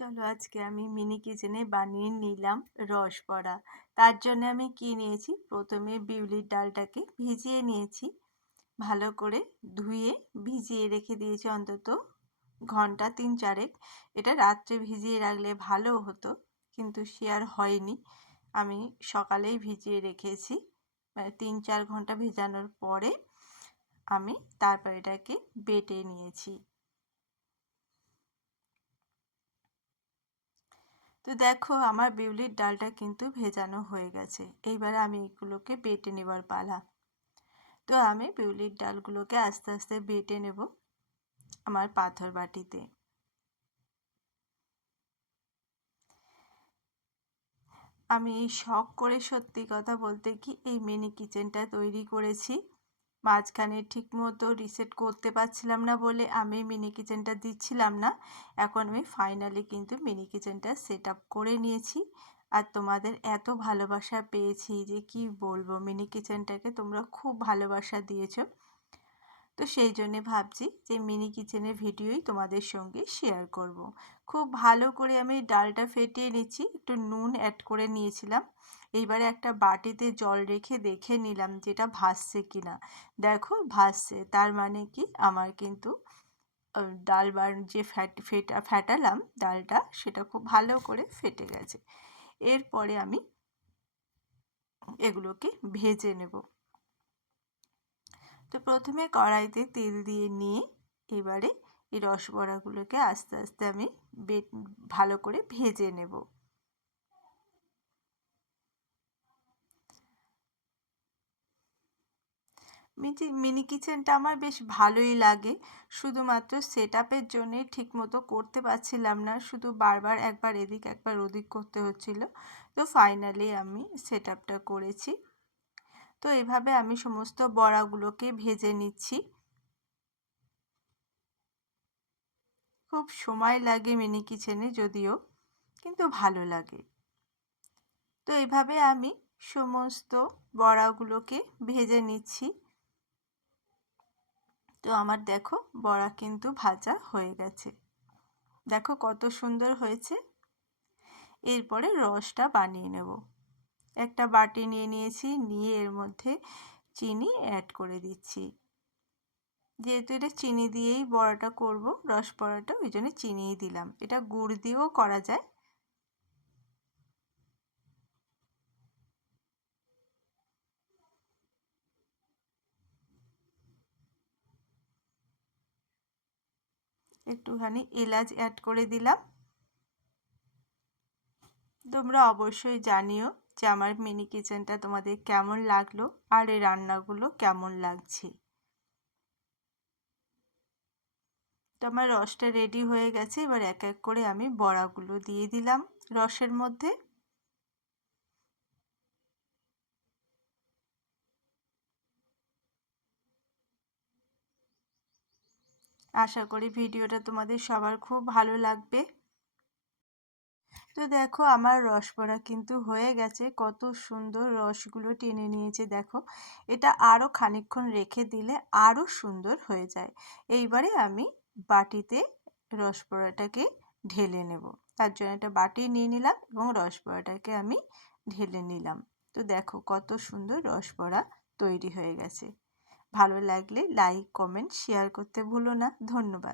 চলো আজকে আমি মিনি কিচেনে বানিয়ে নিলাম রসবড়া। তার জন্য আমি কি নিয়েছি, প্রথমে বিউলির ডালটাকে ভিজিয়ে নিয়েছি, ভালো করে ধুয়ে ভিজিয়ে রেখে দিয়েছি অন্তত ঘন্টা 3-4। এটা রাত্রে ভিজিয়ে রাখলে ভালো হতো, কিন্তু সে আর হয়নি। আমি সকালেই ভিজিয়ে রেখেছি। 3-4 ঘন্টা ভেজানোর পরে আমি তারপর এটাকে বেটে নিয়েছি। তো দেখো আমার বিউলির ডালটা কিন্তু ভেজানো হয়ে গেছে। এইবার আমি এগুলোকে বেটে নেবার পালা। তো আমি বিউলির ডালগুলোকে আস্তে আস্তে বেটে নেব আমার পাথর বাটিতে। আমি এই শখ করে, সত্যি কথা বলতে কি, এই মিনি কিচেনটা তৈরি করেছি। মাঝখানে ঠিকমতো রিসেট করতে পারছিলাম না বলে আমি মিনি কিচেনটা দিচ্ছিলাম না। এখন আমি ফাইনালি কিন্তু মিনি কিচেনটা সেট আপ করে নিয়েছি। আর তোমাদের এত ভালোবাসা পেয়েছি যে কি বলবো, মিনি কিচেনটাকে তোমরা খুব ভালোবাসা দিয়েছো। তো সেই জন্যে ভাবছি যে মিনি কিচেনের ভিডিওই তোমাদের সঙ্গে শেয়ার করব। খুব ভালো করে আমি ডালটা ফেটিয়ে নিচ্ছি, একটু নুন অ্যাড করে নিয়েছিলাম। এইবারে একটা বাটিতে জল রেখে দেখে নিলাম যেটা ভাসছে কিনা। দেখো ভাসছে, তার মানে কি আমার কিন্তু ডাল যে ফেটালাম ডালটা, সেটা খুব ভালো করে ফেটে গেছে। এরপরে আমি এগুলোকে ভেজে নেব। তো প্রথমে কড়াইতে তেল দিয়ে নিয়ে এবারে এই রসবড়াগুলোকে আস্তে আস্তে আমি ভালো করে ভেজে নেব। মিনি কিচেনটা আমার বেশ ভালোই লাগে, শুধুমাত্র সেট আপের জন্যে ঠিকমতো করতে পারছিলাম না, শুধু বারবার একবার এদিক একবার ওদিক করতে হচ্ছিল। তো ফাইনালি আমি সেট আপটা করেছি। তো এভাবে আমি সমস্ত বড়াগুলোকে ভেজে নিচ্ছি। খুব সময় লাগে মিনি কিচেনে যদিও, কিন্তু ভালো লাগে। তো এইভাবে আমি সমস্ত বড়াগুলোকে ভেজে নিচ্ছি। তো আমার দেখো বড়া কিন্তু ভাজা হয়ে গেছে, দেখো কত সুন্দর হয়েছে। এরপরে রসটা বানিয়ে নেব। একটা বাটি নিয়ে নিয়েছি, নিয়ে এর মধ্যে চিনি অ্যাড করে দিচ্ছি। যেহেতু এটা চিনি দিয়েই বড়াটা করব, রস বড়াটা, ওই জন্য চিনিই দিলাম। এটা গুড় দিয়েও করা যায়। একটুখানি এলাচ অ্যাড করে দিলাম। তোমরা অবশ্যই জানিও যে আমার মিনি কিচেনটা তোমাদের কেমন লাগলো আর এই রান্নাগুলো কেমন লাগছে। তো আমার রসটা রেডি হয়ে গেছে। এবার এক এক করে আমি বড়াগুলো দিয়ে দিলাম রসের মধ্যে। আশা করি ভিডিওটা তোমাদের সবার খুব ভালো লাগবে। তো দেখো আমার রসবড়া কিন্তু হয়ে গেছে, কত সুন্দর রসগুলো টেনে নিয়েছে দেখো। এটা আরও খানিকক্ষণ রেখে দিলে আরও সুন্দর হয়ে যায়। এইবারে আমি বাটিতে রসবড়াটাকে ঢেলে নেব। তার জন্য একটা বাটি নিয়ে নিলাম এবং রসবড়াটাকে আমি ঢেলে নিলাম। তো দেখো কত সুন্দর রসবড়া তৈরি হয়ে গেছে। ভালো লাগলে লাইক, কমেন্ট, শেয়ার করতে ভুলো না। ধন্যবাদ।